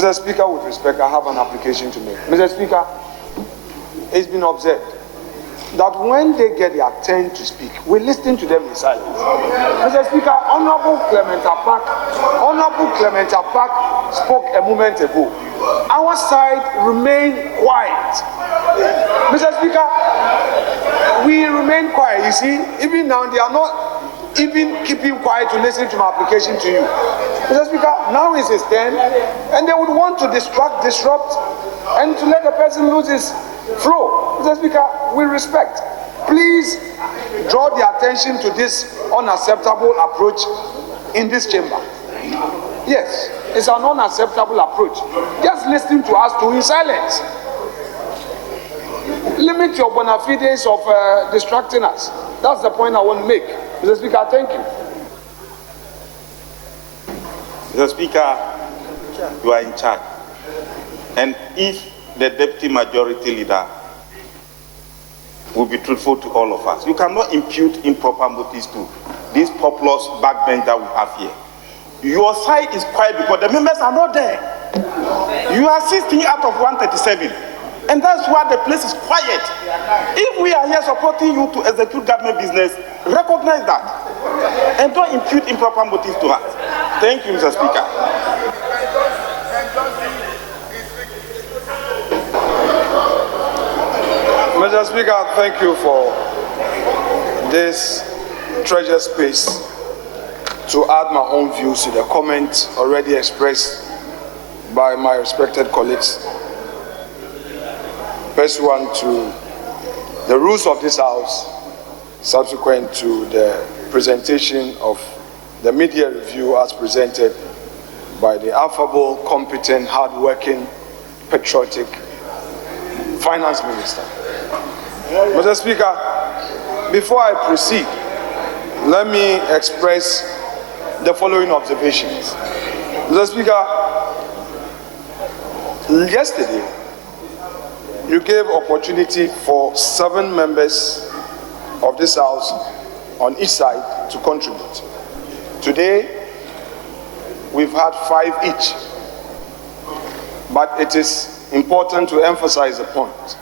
Mr. Speaker, with respect, I have an application to make. Mr. Speaker, it's been observed that when they get their turn to speak, we listen to them in silence. Mr. Speaker, Honorable Clement Apak spoke a moment ago. Our side remained quiet. Mr. Speaker, we remain quiet. You see, even now they are not even keeping quiet to listen to my application to you. Mr. Speaker, now is his turn, and they would want to disrupt, and to let the person lose his flow. Mr. Speaker, we respect. Please draw the attention to this unacceptable approach in this chamber. Yes, it's an unacceptable approach. Just listening to us in silence. Limit your bona fides of distracting us. That's the point I want to make. Mr. Speaker, thank you. Mr. Speaker, you are in charge. And if the deputy majority leader will be truthful to all of us, you cannot impute improper motives to this populous backbench that we have here. Your side is quiet because the members are not there. You are 16 out of 137. And that's why the place is quiet. If we are here supporting you to execute government business, recognize that. And don't impute improper motives to us. Thank you, Mr. Speaker. Mr. Speaker, thank you for this treasure space to add my own views to the comments already expressed by my respected colleagues. First one, to the rules of this House, subsequent to the presentation of the media review as presented by the affable, competent, hard-working, patriotic Finance Minister. Mr. Speaker, before I proceed, let me express the following observations. Mr. Speaker, yesterday, you gave opportunity for 7 members of this House on each side to contribute. Today, we've had 5 each. But it is important to emphasize the point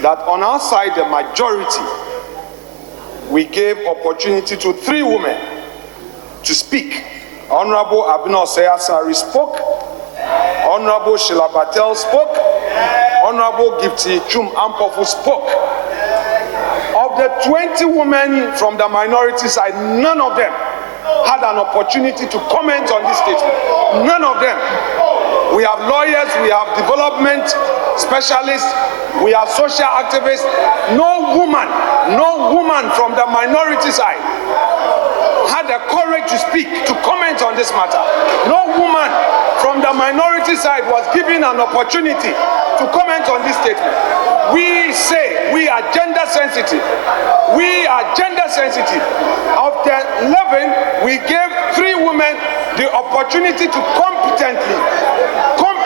that on our side, the majority, we gave opportunity to 3 women to speak. Honorable Abino Seyasari spoke, Honorable Sheila Patel spoke, Honorable Gifty Chum Ampofu spoke. Of the 20 women from the minority side, none of them had an opportunity to comment on this statement. None of them. We have lawyers, we have development specialists, we have social activists. No woman from the minority side had the courage to speak, to comment on this matter. No woman from the minority side was given an opportunity to comment on this statement. We say we are gender sensitive. We are gender sensitive. Of the 11, we gave 3 women the opportunity to competently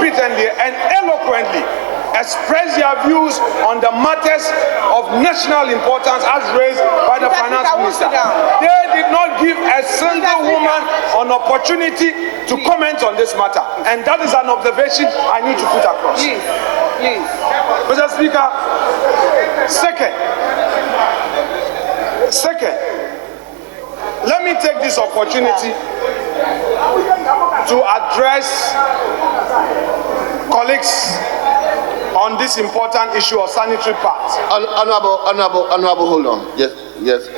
and eloquently express their views on the matters of national importance as raised by the Finance Minister. They did not give a single woman an opportunity to comment on this matter. And that is an observation I need to put across. Please. Mr. Speaker, second, let me take this opportunity to address colleagues on this important issue of sanitary pads. Honorable, hold on. Yes,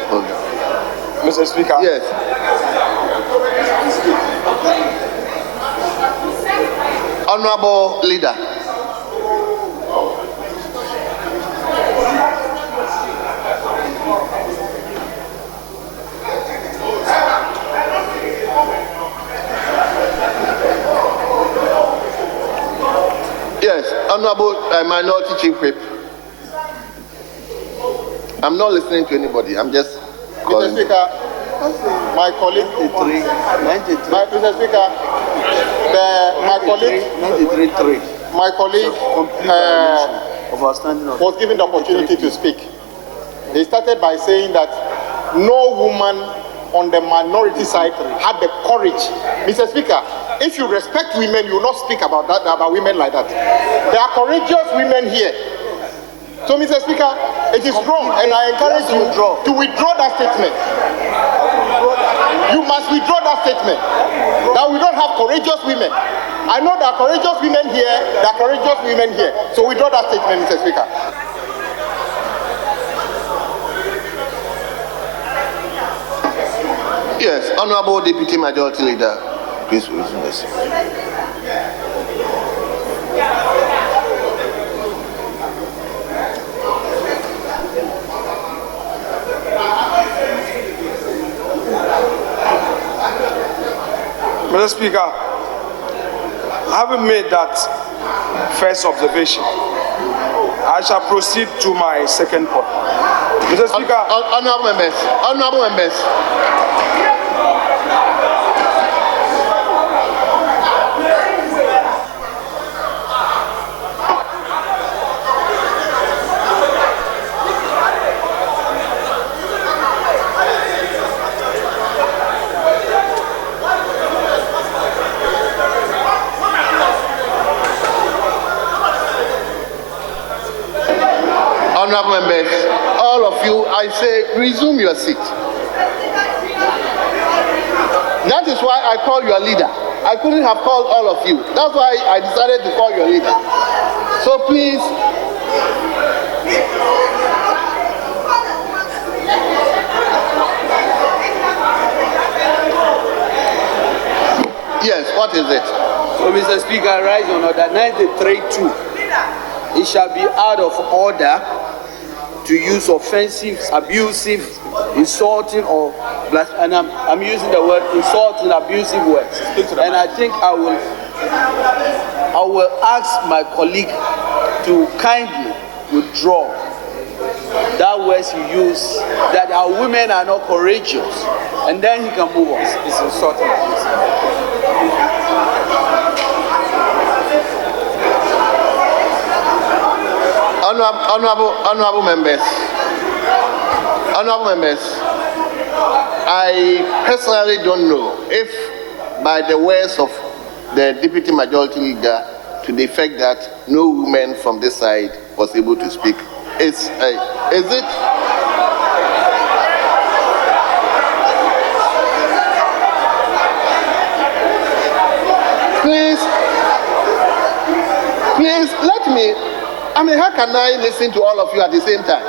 hold on. Mr. Speaker. Yes. Honorable Leader. Yes, Honorable Minority Chief Whip. I'm not listening to anybody. I'm just calling. Mr. Speaker, my colleague, Mr. Speaker, my colleague was given the opportunity to speak. He started by saying that no woman on the minority side had the courage. Mr. Speaker, if you respect women, you will not speak about women like that. There are courageous women here. So, Mr. Speaker, it is wrong, and I encourage you to withdraw that statement. You must withdraw that statement. That we don't have courageous women. I know there are courageous women here, there are courageous women here. So withdraw that statement, Mr. Speaker. Yes, Honorable Deputy Majority Leader, please resume this. Mr. Speaker, having made that first observation, I shall proceed to my second point. Mr. Speaker, Honorable members. Honorable members, all of you, I say, resume your seat. That is why I called your leader. I couldn't have called all of you. That's why I decided to call your leader. So please, yes, what is it? So, Mr. Speaker, I rise on order 93-2. It shall be out of order to use offensive, abusive, insulting, or and I'm using the word insulting, abusive words. And I think I will ask my colleague to kindly withdraw that words he used, that our women are not courageous, and then he can move on. It's insulting, abusive. Honorable members, I personally don't know if by the words of the Deputy Majority Leader to the effect that no woman from this side was able to speak, is it? Please let me. I mean, how can I listen to all of you at the same time?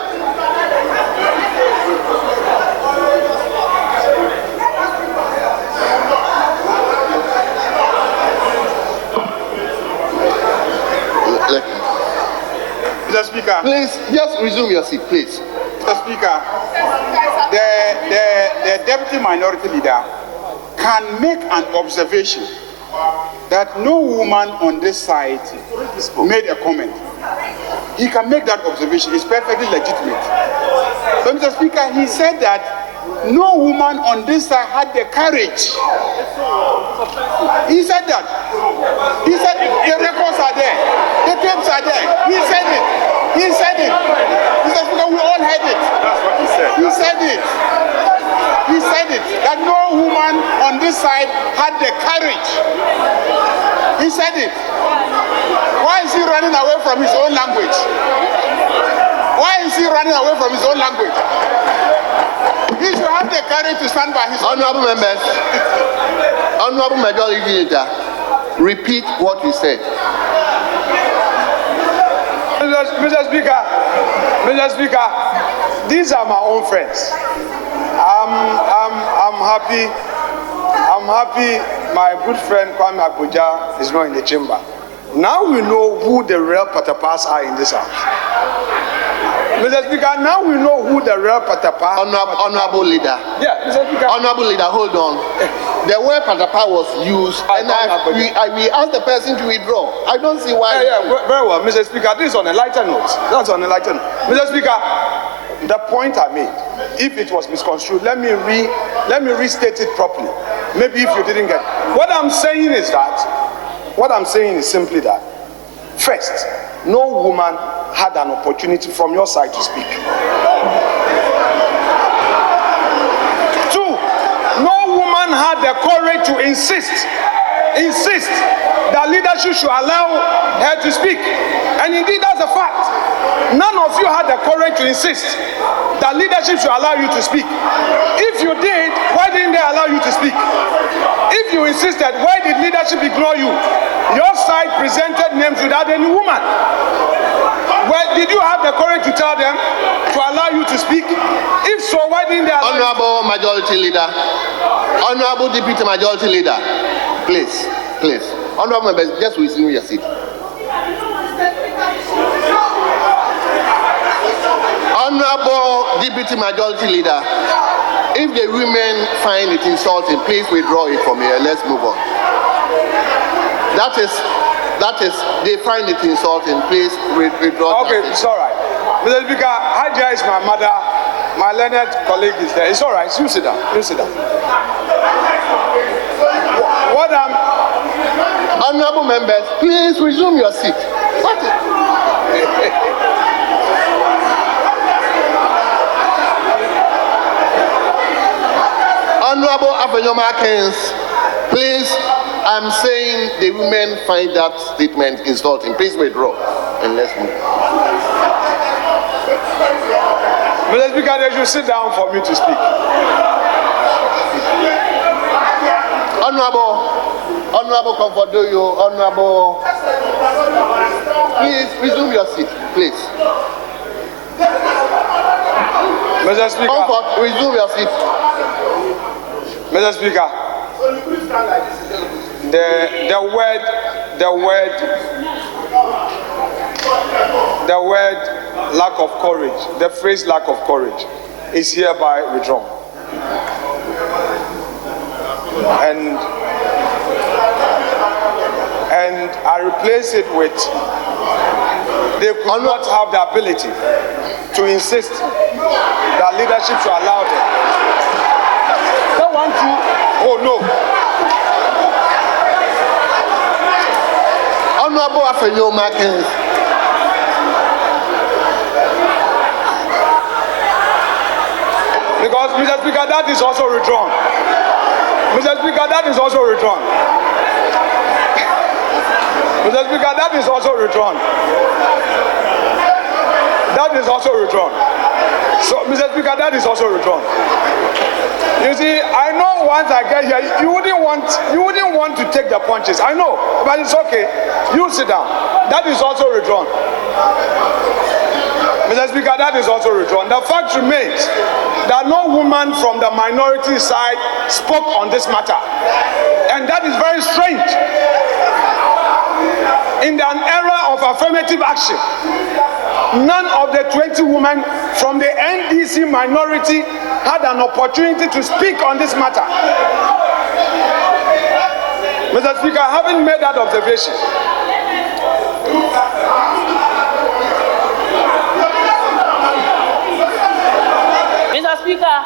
Mr. Speaker. Please, just resume your seat, please. Mr. Speaker, the Deputy Minority Leader can make an observation that no woman on this side made a comment. He can make that observation. It's perfectly legitimate. But Mr. Speaker, he said that no woman on this side had the courage. He said that. He said the records are there. The tapes are there. He said it. He said it. Mr. Speaker, we all heard it. That's what he said. He said it. He said it. That no woman on this side had the courage. He said it. Why is he running away from his own language? Why is he running away from his own language? He should have the courage to stand by his own Honorable members, Honorable Majority Leader, repeat what you said. Mr. Speaker, these are my own friends. I'm happy my good friend Kwame Abuja is not in the chamber. Now we know who the real patapas are in this house. Mr. Speaker, now we know who the real patapa. Honorable Leader. Yeah, Mr. Speaker. Honorable Leader, hold on. The word patapa was used, and we asked the person to withdraw. I don't see why. Yeah, very well, Mr. Speaker. This is on a lighter note. That's on a lighter note. Mr. Speaker, the point I made, if it was misconstrued, let me restate it properly. Maybe if you didn't get it. What I'm saying is simply that, first, no woman had an opportunity from your side to speak. Two, no woman had the courage to insist insist that leadership should allow her to speak. And indeed, that's a fact. None of you had the courage to insist that leadership should allow you to speak. If you did, why didn't they allow you to speak? If you insisted, why did leadership ignore you? Your side presented names without any woman. Well, did you have the courage to tell them to allow you to speak? If so, why didn't they allow Honorable Majority Leader, Honorable Deputy Majority Leader, please. Honorable members, just resume your seat. Honorable Deputy Majority Leader, if the women find it insulting, please withdraw it from here. Let's move on. That is, they find it insulting. Please withdraw. Okay, it's all right. Mr. Speaker, Hajia is my mother. My learned colleague is there. It's all right. You sit down. What Honorable members, please resume your seat. Honorable Afenyo-Markin, please, I'm saying the women find that statement insulting. Please withdraw and let's move. Mr. Speaker, they should sit down for me to speak. Honorable Comfordoyo, Honorable, please resume your seat, please. Mr. Speaker. Comfort, resume your seat. Mr. Speaker, the word lack of courage, the phrase lack of courage is hereby withdrawn. And I replace it with they could not have the ability to insist that leadership should allow them. They want to, oh no. Honorable Afenyo-Markin. Because, Mr. Speaker, that is also withdrawn. Mr. Speaker, that is also withdrawn. Mr. Speaker, that is also withdrawn. That is also withdrawn. So, Mr. Speaker, that is also withdrawn. You see, I know once I get here, you wouldn't want to take the punches. I know, but it's okay. You sit down. That is also withdrawn. Mr. Speaker, that is also withdrawn. The fact remains that no woman from the minority side spoke on this matter. And that is very strange. In an era of affirmative action, none of the 20 women from the NDC minority had an opportunity to speak on this matter. Mr. Speaker, having made that observation, Mr. Speaker,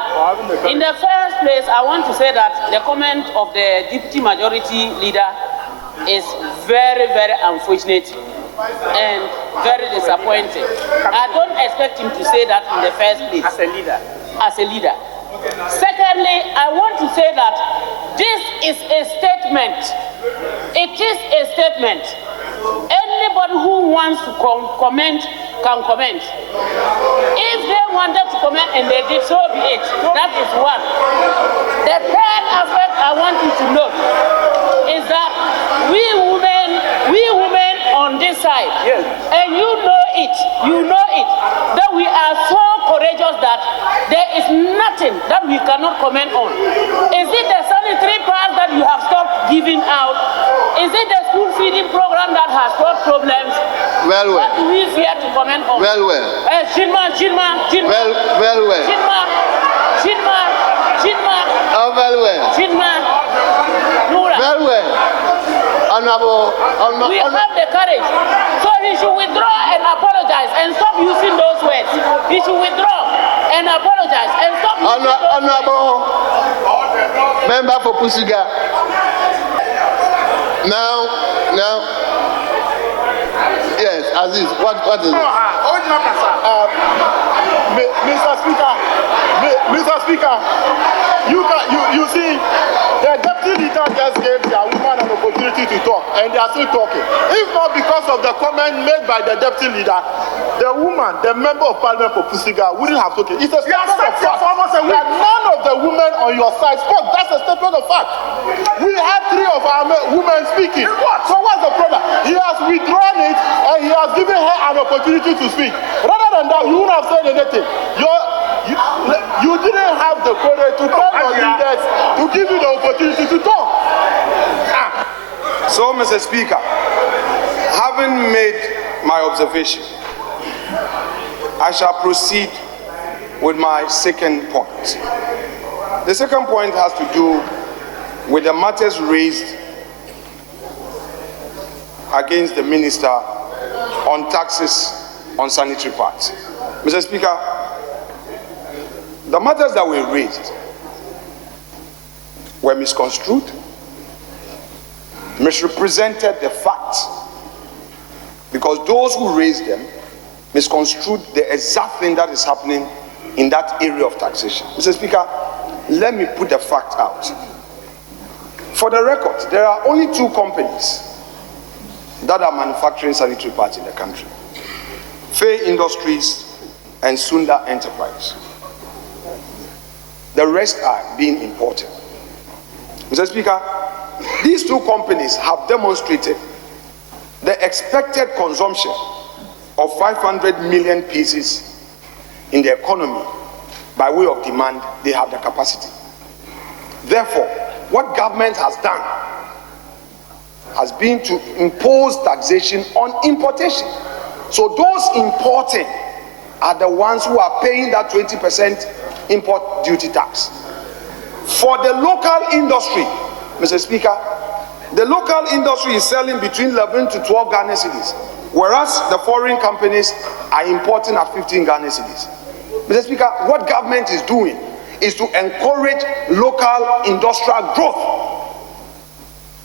in the first place, I want to say that the comment of the Deputy Majority Leader is very, very unfortunate and very disappointing. I don't expect him to say that in the first place. As a leader. Secondly, I want to say that this is a statement. It is a statement. Anybody who wants to comment can comment. If they wanted to comment and they did, so be it. That is one. The third aspect I want you to note is that we women on this side, yes, and you know it, that we are so courageous that there is nothing that we cannot comment on. Is it the sanitary pads that you have stopped giving out? Is it the school feeding program that has caused problems? Well. What do we fear to comment on? Well. Chidma. Well. Chidma. Oh, well. Chidma. Nura. Well. Honorable. We have the courage. So he should withdraw and apologize and stop using those words. He should withdraw and apologize and stop using those Honorable member for Pusiga. Now. Yes, Aziz, what is it? Mr. Speaker, you see, The deputy leader just gave their woman an opportunity to talk, and they are still talking. If not because of the comment made by the deputy leader, the woman, the member of parliament for Pusiga, wouldn't have spoken. It's a statement of fact that none of the women on your side spoke. That's a statement of fact. We had 3 of our women speaking. So what's the problem? He has withdrawn it, and he has given her an opportunity to speak. Rather than that, you wouldn't have said anything. You didn't have the courage to tell your leaders to give you the opportunity to talk. So, Mr. Speaker, having made my observation, I shall proceed with my second point. The second point has to do with the matters raised against the minister on taxes on sanitary pads. Mr. Speaker, the matters that were raised were misconstrued, misrepresented the facts, because those who raised them misconstrued the exact thing that is happening in that area of taxation. Mr. Speaker, let me put the fact out. For the record, there are only 2 companies that are manufacturing sanitary pads in the country: Fay Industries and Sunda Enterprise. The rest are being imported. Mr. Speaker, these 2 companies have demonstrated the expected consumption of 500 million pieces in the economy by way of demand. They have the capacity. Therefore, what government has done has been to impose taxation on importation. So those importing are the ones who are paying that 20% import duty tax. For the local industry, Mr. Speaker, the local industry is selling between 11 to 12 Ghana cedis, whereas the foreign companies are importing at 15 Ghana cedis. Mr. Speaker, what government is doing is to encourage local industrial growth.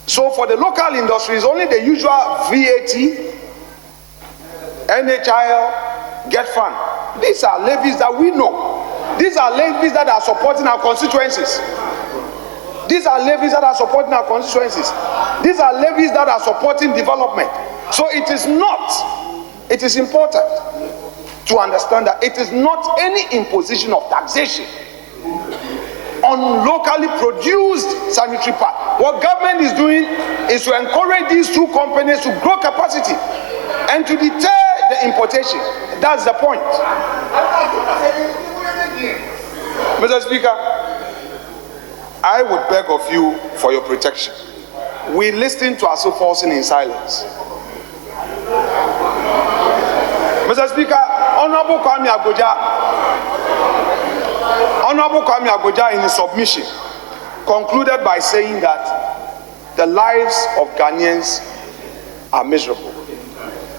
So for the local industry, it's only the usual VAT, NHIL, Get Fund. These are levies that we know. These are levies that are supporting our constituencies. These are levies that are supporting our constituencies. These are levies that are supporting development. So it is important to understand that it is not any imposition of taxation on locally produced sanitary pads. What government is doing is to encourage these 2 companies to grow capacity and to deter the importation. That's the point. Mr. Speaker, I would beg of you for your protection. We listen to Asofo in silence. Mr. Speaker, Honorable Kwame Agoja in his submission concluded by saying that the lives of Ghanaians are miserable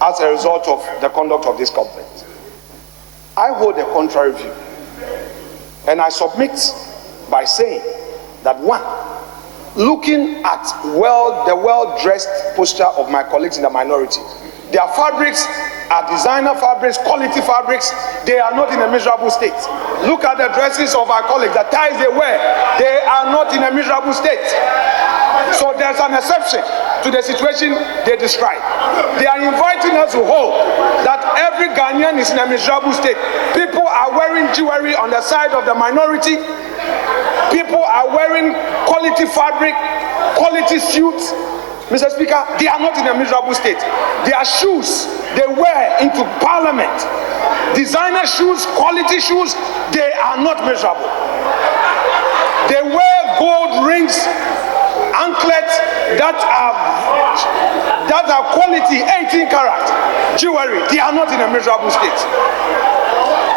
as a result of the conduct of this government. I hold a contrary view, and I submit by saying that 1, looking at the well-dressed posture of my colleagues in the minority, their fabrics are designer fabrics, quality fabrics. They are not in a miserable state. Look at the dresses of our colleagues, the ties they wear. They are not in a miserable state. So there's an exception to the situation they describe. They are inviting us to hold that every Ghanaian is in a miserable state. People are wearing jewelry on the side of the minority. People are wearing quality fabric, quality suits. Mr. Speaker, they are not in a miserable state. Their shoes they wear into parliament, designer shoes, quality shoes, they are not miserable. They wear gold rings, anklets that are quality 18 karat jewelry. They are not in a miserable state.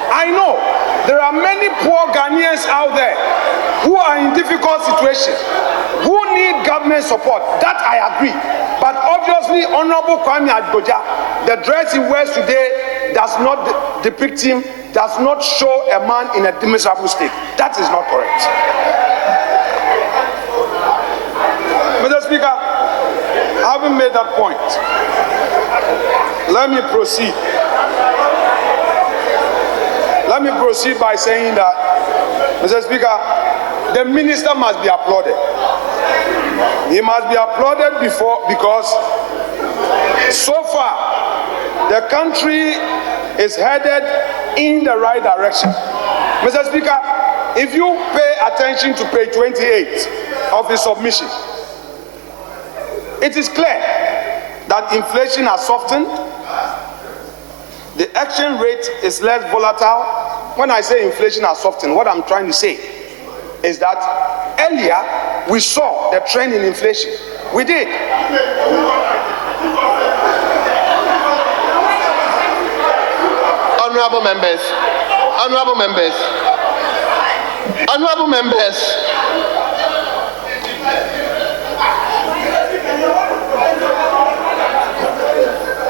I know there are many poor Ghanaians out there who are in difficult situations, who need government support. That I agree. But obviously, Honorable Kwame Agoja, the dress he wears today does not depict him, does not show a man in a miserable state. That is not correct. Mr. Speaker, having made that point, let me proceed. Let me proceed by saying that, Mr. Speaker, the minister must be applauded. He must be applauded because so far the country is headed in the right direction. Mr. Speaker, if you pay attention to page 28 of the submission, it is clear that inflation has softened. The exchange rate is less volatile. When I say inflation has softened, what I'm trying to say is that earlier we saw the trend in inflation. We did. Honorable members, honorable members, honorable members.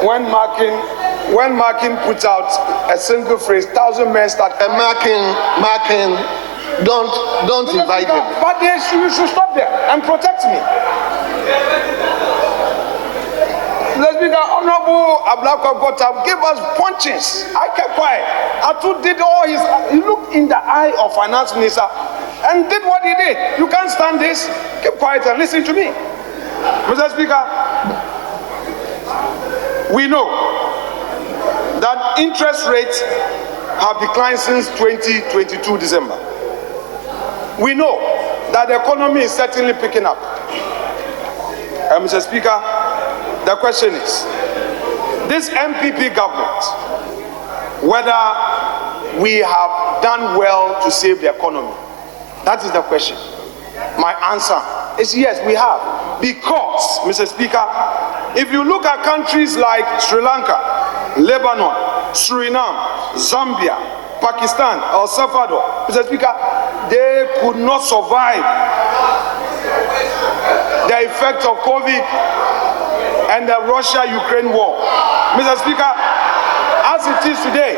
When Markin puts out a single phrase, 1,000 men start. Markin, don't invite him. But you should stop there and protect me. Let's be the Honorable Ablakwa got up, gave us punches. I kept quiet. Atu did all his. He looked in the eye of Finance Minister and did what he did. You can't stand this. Keep quiet and listen to me, Mr. Speaker. We know that interest rates have declined since 2022 December. We know that the economy is certainly picking up. Mr. Speaker, the question is, this MPP government, whether we have done well to save the economy. That is the question. My answer is yes, we have. Because, Mr. Speaker, if you look at countries like Sri Lanka, Lebanon, Suriname, Zambia, Pakistan, El Salvador, Mr. Speaker, they could not survive the effect of COVID and the Russia-Ukraine war. Mr. Speaker, as it is today,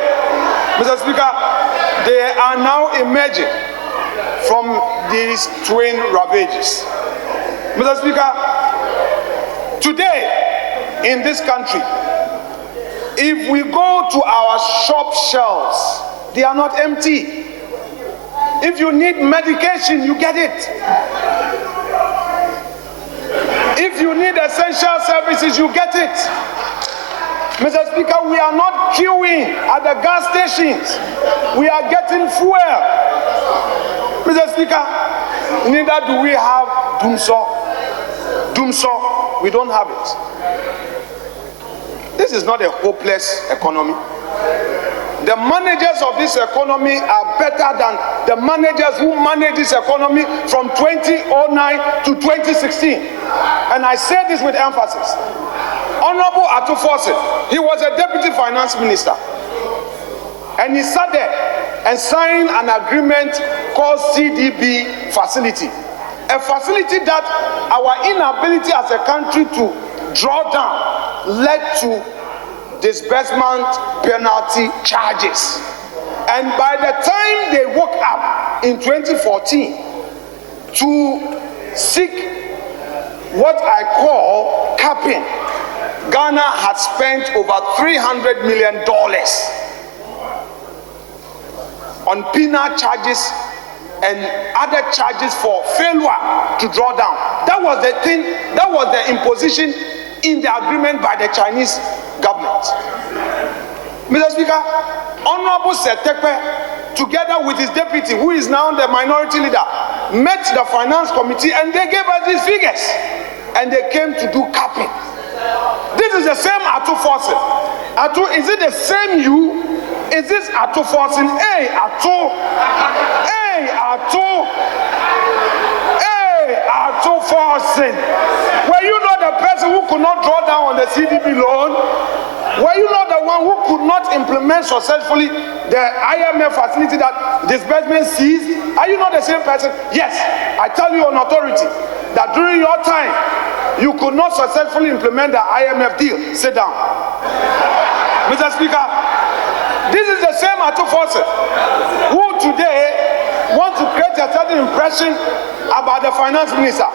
Mr. Speaker, they are now emerging from these twin ravages. Mr. Speaker, today in this country, if we go to our shop shelves, they are not empty. If you need medication, you get it. If you need essential services, you get it. Mr. Speaker, we are not queuing at the gas stations. We are getting fuel. Mr. Speaker, neither do we have doomsaw. We don't have it. This is not a hopeless economy. The managers of this economy are better than the managers who managed this economy from 2009 to 2016. And I say this with emphasis. Honorable Atufosif, he was a deputy finance minister. And he sat there and signed an agreement called CDB facility. A facility that our inability as a country to draw down led to disbursement penalty charges. And by the time they woke up in 2014 to seek what I call capping, Ghana had spent over $300 million on penal charges and other charges for failure to draw down. That was the thing, that was the imposition in the agreement by the Chinese government. Mr. Speaker, Honorable Setekwe, together with his deputy, who is now the minority leader, met the finance committee and they gave us these figures. And they came to do capping. This is the same Atufosif. Atu, is it the same you? Is this Atufosif? Hey, Atu. Hey, Atu. Hey, Atufosif. Were you not the person who could not draw down on the CDB loan? Were you not the one who could not implement successfully the IMF facility that disbursement ceased? Are you not the same person? Yes, I tell you on authority that during your time, you could not successfully implement the IMF deal. Sit down. Mr. Speaker, this is the same Atufosif who today wants to create a certain impression about the finance minister.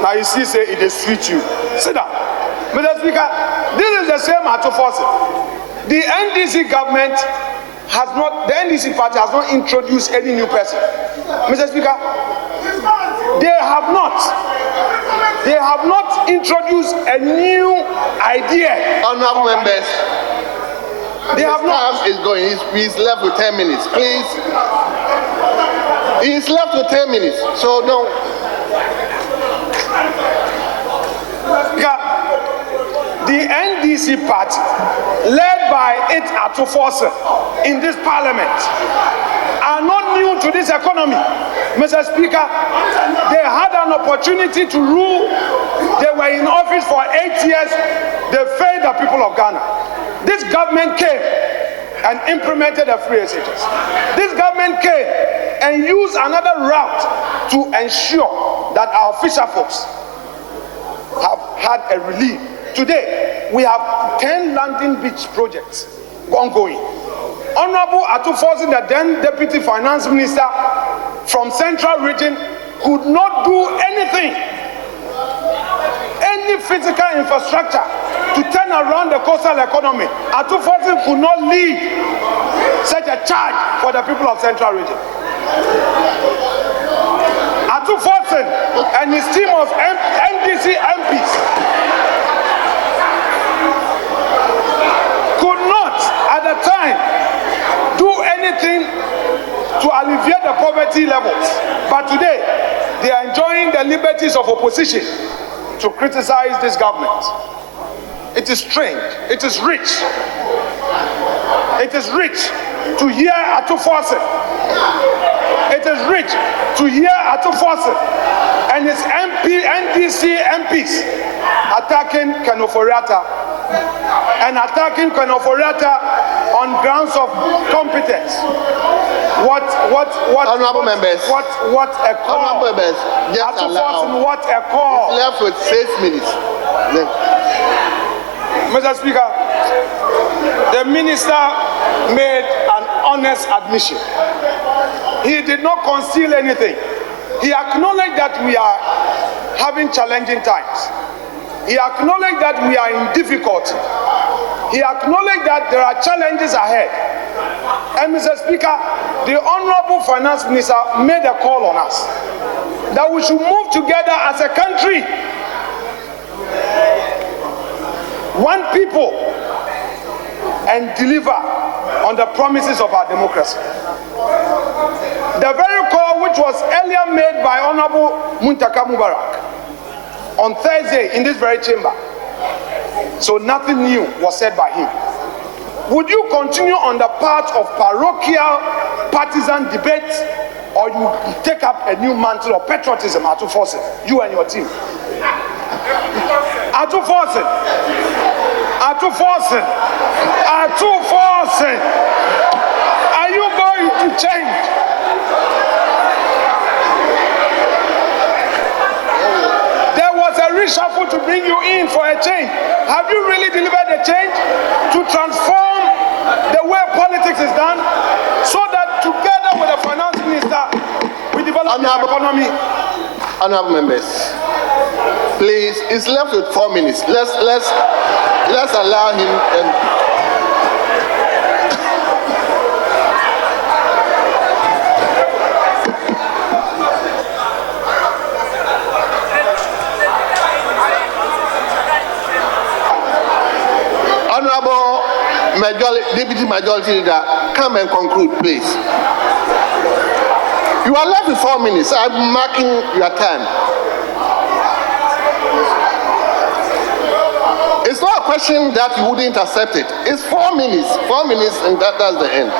Now you see, say it is sweet you. Sit down. Mr. Speaker, this is the same Atufosif The NDC government has not, the NDC party has not introduced any new person. Mr. Speaker, they have not introduced a new idea. Honorable members, They have not. time is going. He's left with 10 minutes. Please. He's left with 10 minutes. So no. The NDC party, led by its Atuforse in this parliament, are not new to this economy. Mr. Speaker, they had an opportunity to rule. They were in office for 8 years. They failed the people of Ghana. This government came and implemented the free SHS. This government came and used another route to ensure that our fisher folks have had a relief. Today, we have 10 landing beach projects ongoing. Honorable Atuforse, the then Deputy Finance Minister from Central Region, could not do anything, any physical infrastructure to turn around the coastal economy. Atuforse could not lead such a charge for the people of Central Region. Atuforse and his team of NDC MPs could not, at the time, do anything to alleviate the poverty levels. But today, they are enjoying the liberties of opposition to criticize this government. It is strange. It is rich. It is rich to hear Atuforse. It is rich to hear Atuforse and his NDC MPs attacking Kenoforiata and attacking Kenoforiata on grounds of competence. What Honorable members. What a call. Honorable members, just allow. What a call. He's left with 6 minutes. Mr. Speaker, the minister made an honest admission. He did not conceal anything. He acknowledged that we are having challenging times. He acknowledged that we are in difficulty. He acknowledged that there are challenges ahead. And Mr. Speaker, the Honorable Finance Minister made a call on us that we should move together as a country, one people, and deliver on the promises of our democracy. The very call which was earlier made by Honorable Muntaka Mubarak on Thursday in this very chamber. So nothing new was said by him. Would you continue on the path of parochial partisan debates, or you take up a new mantle of patriotism, Atuforse, you and your team? Atuforse, are you going to change? There was a reshuffle to bring you in for a change. Have you really delivered a change to transform the way politics is done, so that together with the finance minister, we develop the economy? Honorable members, please, he's left with 4 minutes. Let's allow him. Honorable Deputy Majority Leader, come and conclude, please. You are left with 4 minutes. I'm marking your time. It's not a question that you wouldn't accept it. It's 4 minutes. 4 minutes, and that's the end.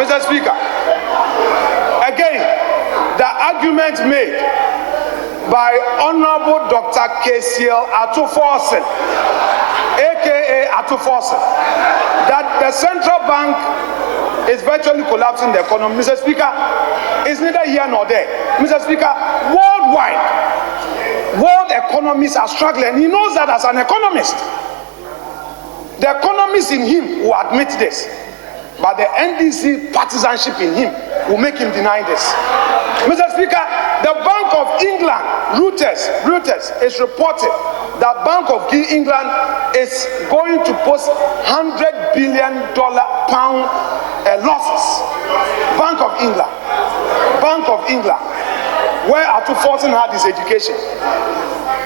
Mr. Speaker, again, the argument made by Honorable Dr. Kesiel Atuforse, aka Atuforse, that the central bank is virtually collapsing the economy. Mr. Speaker, it's neither here nor there. Mr. Speaker, worldwide, world economies are struggling. He knows that as an economist. The economists in him will admit this, but the NDC partisanship in him will make him deny this. Mr. Speaker, the Bank of England, Reuters is reporting that Bank of England is going to post $100 billion losses. Bank of England, where Afenyo-Markin had his education.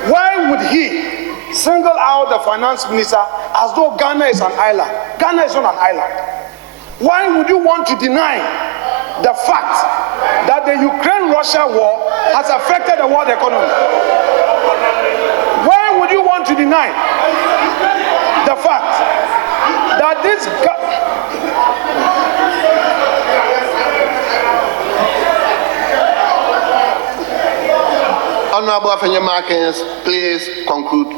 Why would he single out the finance minister as though Ghana is an island? Ghana is not an island. Why would you want to deny the fact that the Ukraine-Russia war has affected the world economy? Why would you want to deny the fact that this Honorable Afenyo-Markin, please conclude.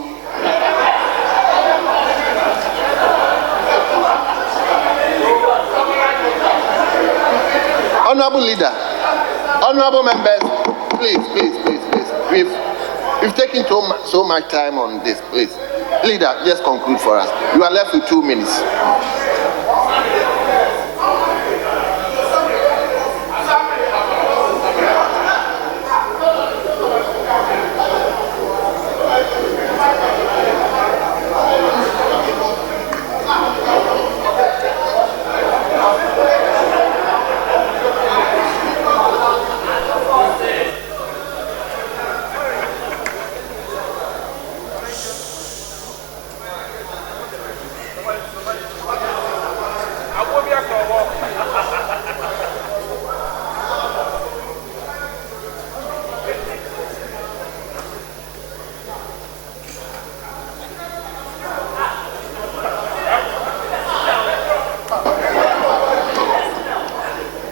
Honorable leader, honorable members, please. We've taken so much time on this, please. Leader, just conclude for us. You are left with 2 minutes.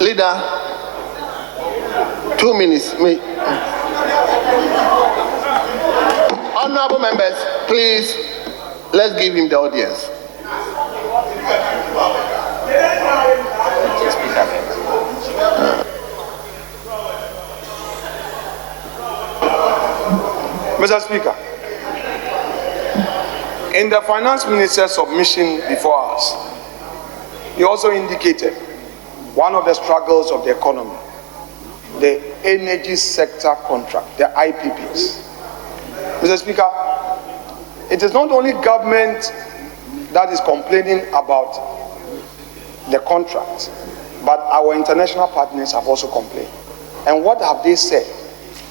Leader, 2 minutes. Honorable members, please, let's give him the audience. Mr. Speaker, in the finance minister's submission before us, he also indicated one of the struggles of the economy, the energy sector contract, the IPPs. Mr. Speaker, it is not only government that is complaining about the contract, but our international partners have also complained. And what have they said?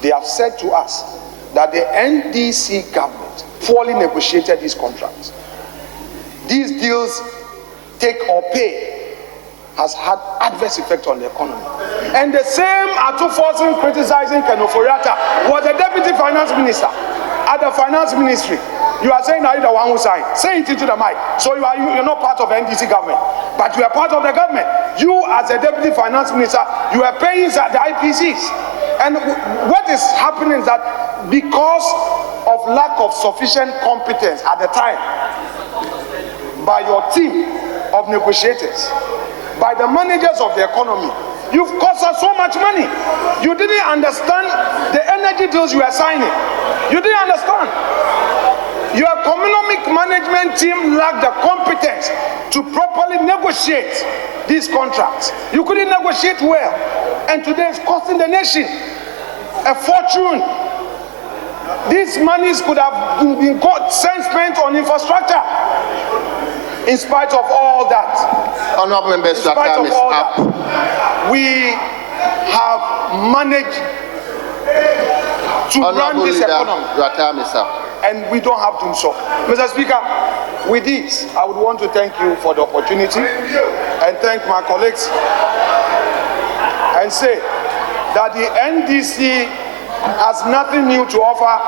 They have said to us that the NDC government poorly negotiated these contracts. These deals, take or pay, has had adverse effect on the economy. And the same Afenyo-Markin criticizing Kenoforiata was the deputy finance minister at the finance ministry. You are saying that you're the one who signed. Say it into the mic. So you're not part of the NDC government, but you are part of the government. You, as a deputy finance minister, you are paying the IPCs. And what is happening is that because of lack of sufficient competence at the time by your team of negotiators, by the managers of the economy, you've cost us so much money. You didn't understand the energy deals you are signing. You didn't understand. Your economic management team lacked the competence to properly negotiate these contracts. You couldn't negotiate well. And today it's costing the nation a fortune. These monies could have been spent on infrastructure. In spite of all that, Honorable members, your time is up. We have managed to run this economy. Your time is up. And we don't have to so. Mr. Speaker, with this, I would want to thank you for the opportunity and thank my colleagues and say that the NDC has nothing new to offer.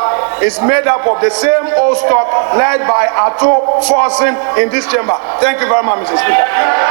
It's made up of the same old stock led by Afenyo-Markin in this chamber. Thank you very much, Mr. Speaker.